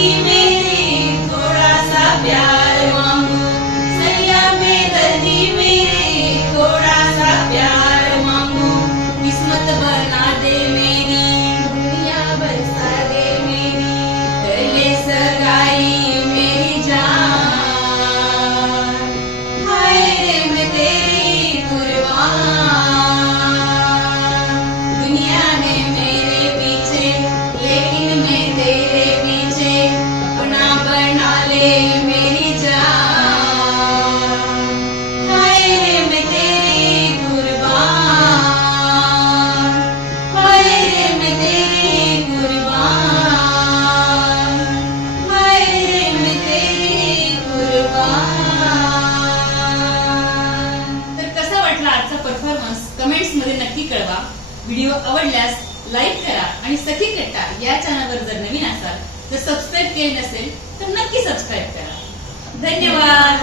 दर्दी मेरे थोड़ा सा प्यार मांगू, सैया में दर्दी मेरे थोड़ा सा प्यार मांगू। किस्मत बना दे मेरी, दुनिया बरसा दे मेरी, कर ले सगाई मेरी जान। हाय रे मैं तेरी कुर्बान, दुनिया है मेरे पीछे लेकिन मैं तेरे पीछे, अपना बना ले मेरी जान। हाय रे मैं तेरी कुर्बान, हाय रे मैं तेरी कुर्बान, हाय रे मैं तेरी कुर्बान। तर कसा वाटला आजचा परफॉर्मन्स कमेंट्स मध्ये नक्की कळवा। व्हिडिओ आवडल्यास लाईक करा आणि सखी कट्टा या चॅनलवर जर नवीन असाल तर सबस्क्राईब केले नसेल तर नक्की सबस्क्राईब करा। धन्यवाद।